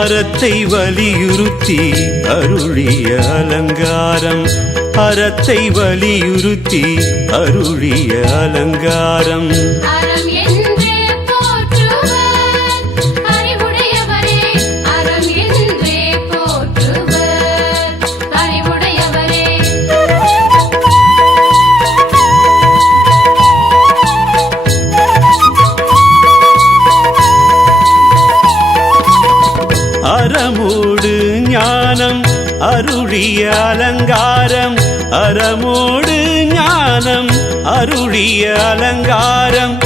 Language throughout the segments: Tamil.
அறத்தை வலியுறுத்தி அருளிய அலங்காரம். அறத்தை வலியுறுத்தி அருளிய அலங்காரம். அலங்காரம் அறமோடு ஞானம் அருளிய அலங்காரம்.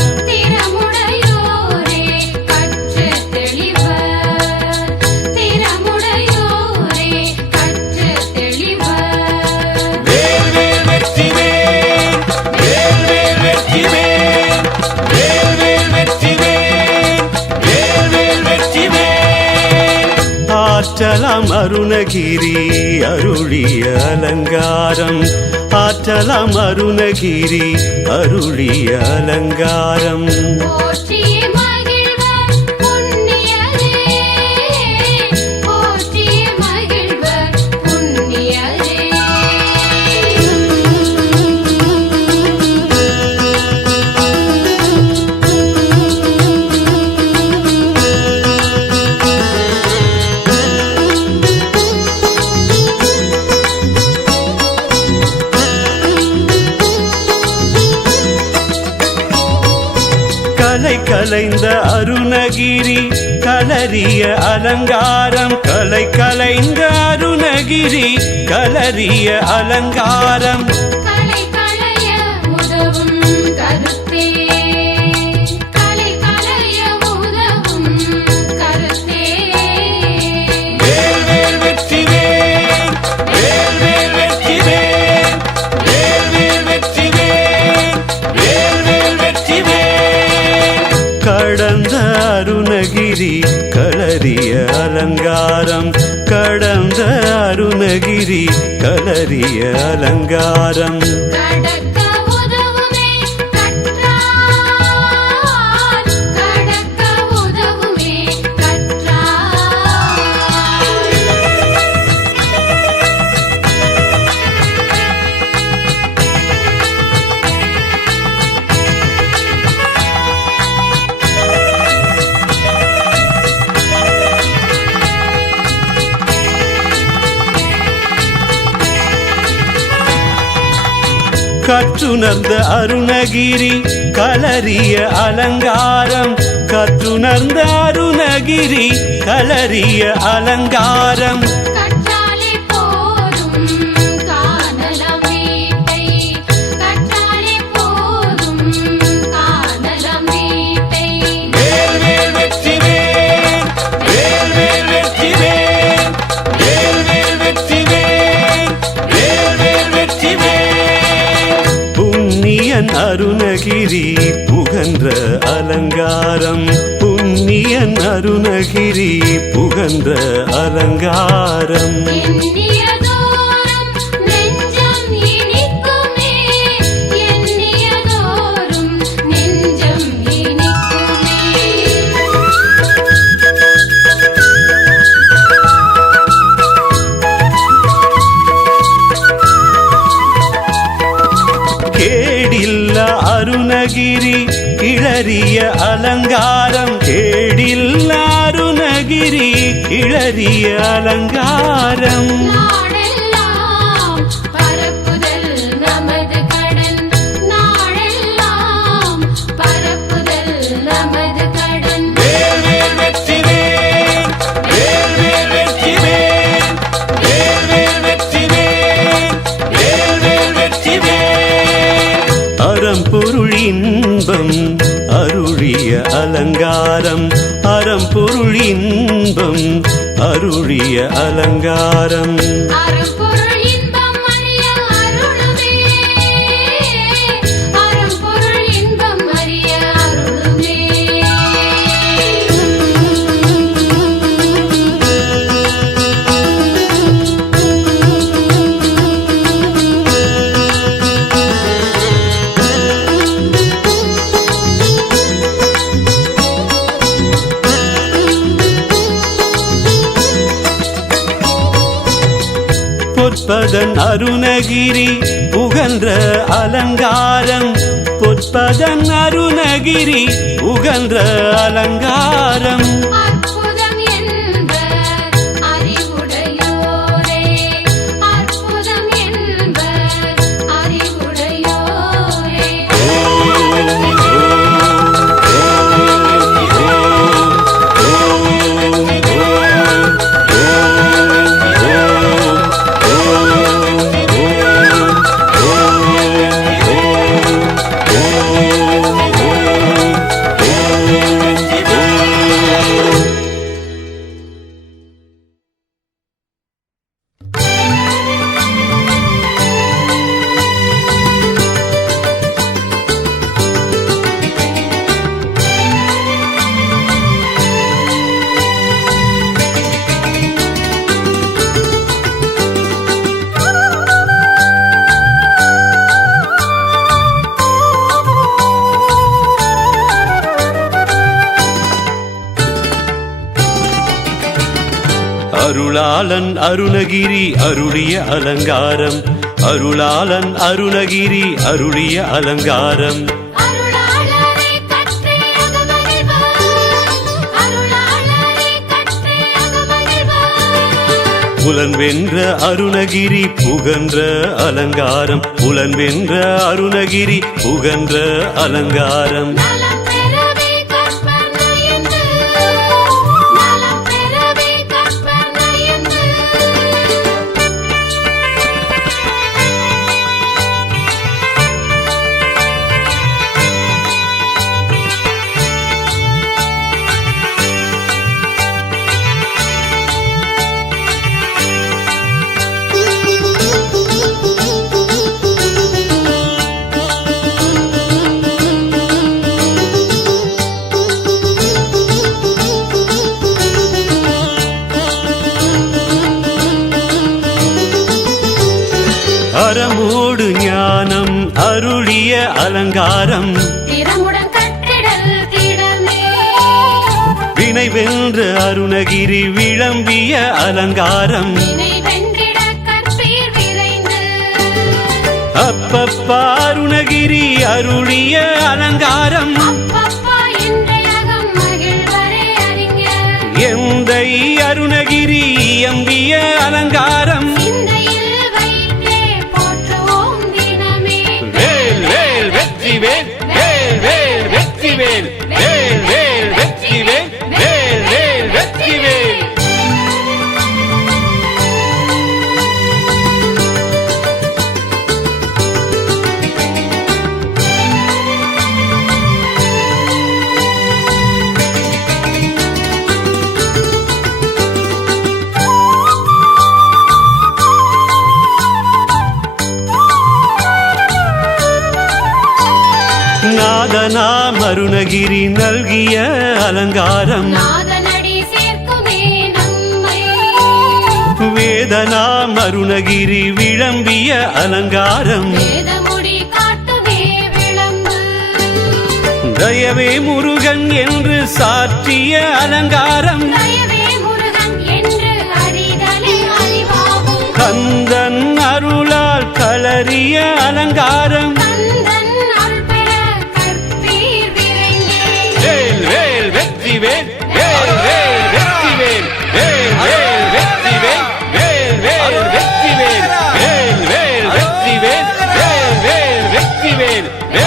ஆற்றலாம் அருணகிரி அருளிய அலங்காரம். ஆற்றலாம் அருணகிரி அருளிய அலங்காரம். கலை கலைந்த அருணகிரி கலரிய அலங்காரம் கலை கலைந்த அருணகிரி கலரிய அலங்காரம் அருணகிரி கலரிய அலங்காரம் கடந்த அருணகிரி கலரிய அலங்காரம். கற்றுணர்ந்த அருணகிரி கலரிய அலங்காரம். கற்றுணர்ந்த அருணகிரி கலரிய அலங்காரம். அருணகிரி புகன்ற அலங்காரம். புண்ணியன் அருணகிரி புகன்ற அலங்காரம். கிளறிய அலங்காரம் கேடில் அருணகிரி கிளறிய அலங்காரம். அலங்காரம். பொற்பதன் அருணகிரி புகன்ற அலங்காரம். பொற்பதன் அருணகிரி புகன்ற அலங்காரம். அருளாளன் அருணகிரி அருளிய அலங்காரம். அருளாளன் அருணகிரி அருளிய அலங்காரம். அருளாளரே கற்றே அகமகிழ்வார் அருளாளரே கற்றே அகமகிழ்வார் புலன் வென்ற அருணகிரி புகன்ற அலங்காரம். புலன் வென்ற அருணகிரி புகன்ற அலங்காரம். அறமோடு ஞானம் அருளிய அலங்காரம். திறமுடன் கட்டிடல் திடமே. வினை வென்ற அருணகிரி விளம்பிய அலங்காரம். அப்பப்பா அருணகிரி அருளிய அலங்காரம். எந்தை அருணகிரி எம்பிய அலங்காரம். நாதனாம் அருணகிரி நல்கிய அலங்காரம். வேதனாம் அருணகிரி விளம்பிய அலங்காரம். தயவே முருகன் என்று சாற்றிய அலங்காரம். Nível.